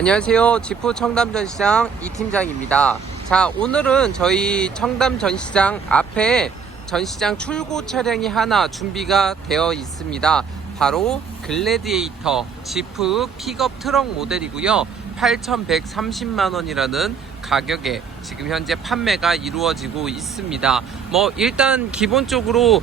안녕하세요. 지프 청담 전시장 이 팀장입니다. 자, 오늘은 저희 청담 전시장 앞에 전시장 출고 차량이 하나 준비가 되어 있습니다. 바로 글래디에이터 지프 픽업 트럭 모델이고요. 8,130만 원이라는 가격에 지금 현재 판매가 이루어지고 있습니다. 뭐, 일단 기본적으로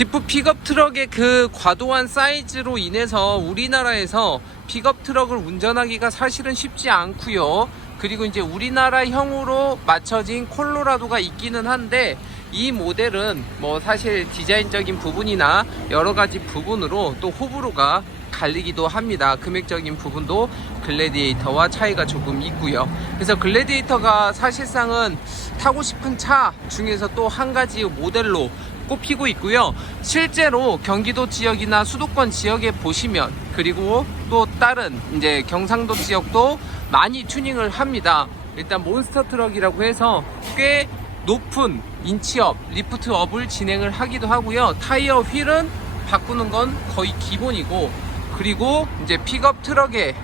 지프 픽업 트럭의 그 과도한 사이즈로 인해서 우리나라에서 픽업 트럭을 운전하기가 사실은 쉽지 않고요. 그리고 이제 우리나라형으로 맞춰진 콜로라도가 있기는 한데 이 모델은 뭐 사실 디자인적인 부분이나 여러 가지 부분으로 또 호불호가 갈리기도 합니다. 금액적인 부분도 글래디에이터와 차이가 조금 있고요. 그래서 글래디에이터가 사실상은 타고 싶은 차 중에서 또 한 가지 모델로 꼽히고 있고요. 실제로 경기도 지역이나 수도권 지역에 보시면 그리고 또 다른 이제 경상도 지역도 많이 튜닝을 합니다. 일단 몬스터 트럭이라고 해서 꽤 높은 인치업, 리프트업을 진행을 하기도 하고요. 타이어 휠은 바꾸는 건 거의 기본이고 그리고 이제 픽업 트럭의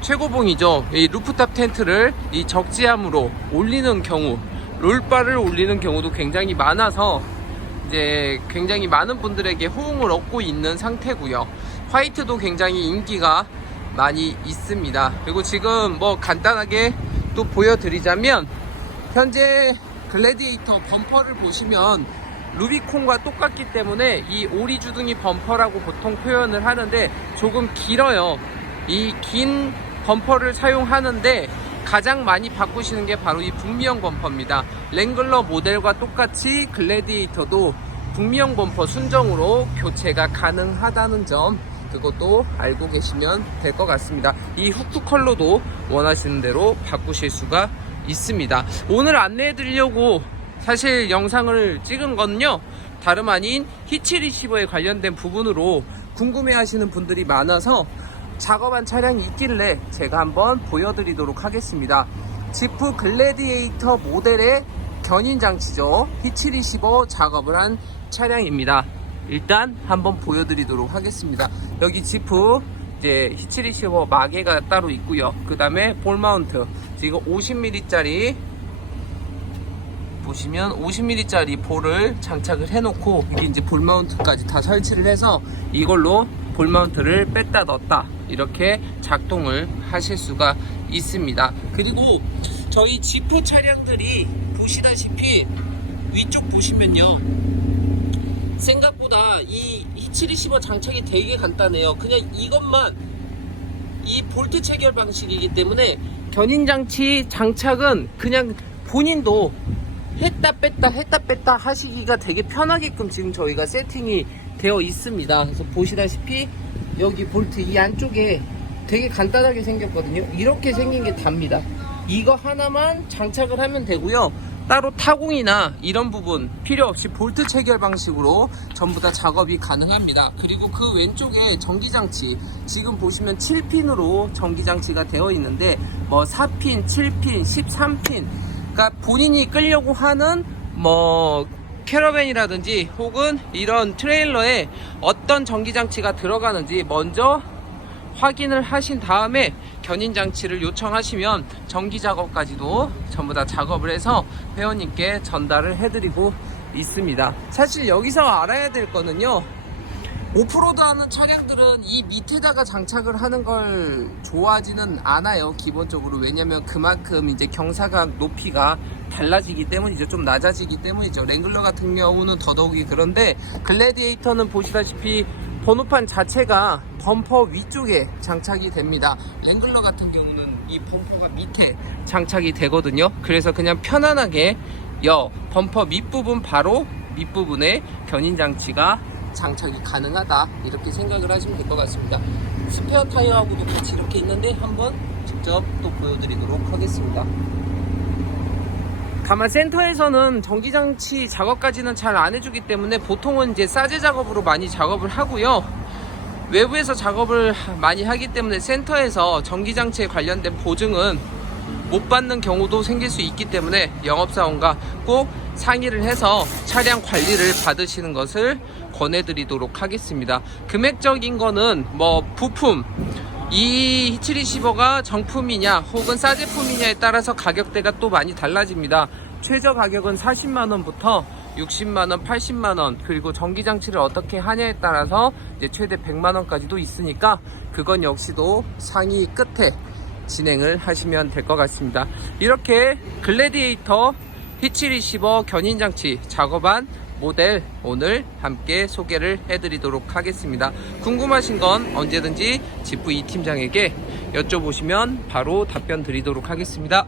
최고봉이죠. 이 루프탑 텐트를 이 적지함으로 올리는 경우, 롤바를 올리는 경우도 굉장히 많아서 이제 굉장히 많은 분들에게 호응을 얻고 있는 상태고요. 화이트도 굉장히 인기가 많이 있습니다. 그리고 지금 뭐 간단하게 또 보여드리자면 현재 글래디에이터 범퍼를 보시면 루비콘과 똑같기 때문에 이 오리 주둥이 범퍼라고 보통 표현을 하는데 조금 길어요. 이 긴 범퍼를 사용하는데 가장 많이 바꾸시는 게 바로 이 북미형 범퍼입니다. 랭글러 모델과 똑같이 글래디에이터도 북미형 범퍼 순정으로 교체가 가능하다는 점 그것도 알고 계시면 될 것 같습니다. 이 후크 컬러도 원하시는 대로 바꾸실 수가 있습니다. 오늘 안내해 드리려고 사실 영상을 찍은 건요. 다름 아닌 히치 리시버에 관련된 부분으로 궁금해 하시는 분들이 많아서 작업한 차량이 있길래 제가 한번 보여드리도록 하겠습니다. 지프 글래디에이터 모델의 견인 장치죠. 히치 리시버 작업을 한 차량입니다. 일단 한번 보여드리도록 하겠습니다. 여기 지프 이제 히치 리시버 마개가 따로 있고요. 그 다음에 볼 마운트 지금 50mm짜리 보시면 50mm짜리 볼을 장착을 해놓고 이게 이제 볼 마운트까지 다 설치를 해서 이걸로 볼 마운트를 뺐다 넣었다 이렇게 작동을 하실 수가 있습니다. 그리고 저희 지프 차량들이 보시다시피 위쪽 보시면요. 생각보다 이 히치 리시버 장착이 되게 간단해요. 그냥 이것만 이 볼트 체결 방식이기 때문에 견인 장치 장착은 그냥 본인도 했다 뺐다 했다 뺐다 하시기가 되게 편하게끔 지금 저희가 세팅이 되어 있습니다. 그래서 보시다시피 여기 볼트 이 안쪽에 되게 간단하게 생겼거든요. 이렇게 생긴 게 답니다. 이거 하나만 장착을 하면 되고요. 따로 타공이나 이런 부분 필요 없이 볼트 체결 방식으로 전부 다 작업이 가능합니다. 그리고 그 왼쪽에 전기장치 지금 보시면 7핀으로 전기장치가 되어 있는데 뭐 4핀, 7핀, 13핀 그러니까 본인이 끌려고 하는 뭐 캐러밴이라든지 혹은 이런 트레일러에 어떤 전기장치가 들어가는지 먼저 확인을 하신 다음에 견인 장치를 요청하시면 전기 작업까지도 전부 다 작업을 해서 회원님께 전달을 해드리고 있습니다. 사실 여기서 알아야 될 거는요. 오프로드 하는 차량들은 이 밑에다가 장착을 하는 걸 좋아하지는 않아요. 기본적으로. 왜냐면 그만큼 이제 경사각 높이가 달라지기 때문이죠. 좀 낮아지기 때문이죠. 랭글러 같은 경우는 더더욱이 그런데 글래디에이터는 보시다시피 번호판 자체가 범퍼 위쪽에 장착이 됩니다. 랭글러 같은 경우는 이 범퍼가 밑에 장착이 되거든요. 그래서 그냥 편안하게 여 범퍼 밑부분 바로 밑부분에 견인 장치가 장착이 가능하다 이렇게 생각을 하시면 될 것 같습니다. 스페어 타이어하고도 같이 이렇게 있는데 한번 직접 또 보여드리도록 하겠습니다. 다만 센터에서는 전기장치 작업까지는 잘 안 해주기 때문에 보통은 이제 싸제 작업으로 많이 작업을 하고요. 외부에서 작업을 많이 하기 때문에 센터에서 전기장치에 관련된 보증은 못 받는 경우도 생길 수 있기 때문에 영업사원과 꼭 상의를 해서 차량 관리를 받으시는 것을 권해드리도록 하겠습니다. 금액적인 거는 뭐 부품 이 히치 리시버가 정품이냐 혹은 싸제품이냐에 따라서 가격대가 또 많이 달라집니다. 최저 가격은 40만원부터 60만원, 80만원, 그리고 전기장치를 어떻게 하냐에 따라서 이제 최대 100만원까지도 있으니까 그건 역시도 상위 끝에 진행을 하시면 될 것 같습니다. 이렇게 글래디에이터 히치 리시버 견인장치 작업한 모델 오늘 함께 소개를 해드리도록 하겠습니다. 궁금하신 건 언제든지 지프 이 팀장에게 여쭤보시면 바로 답변 드리도록 하겠습니다.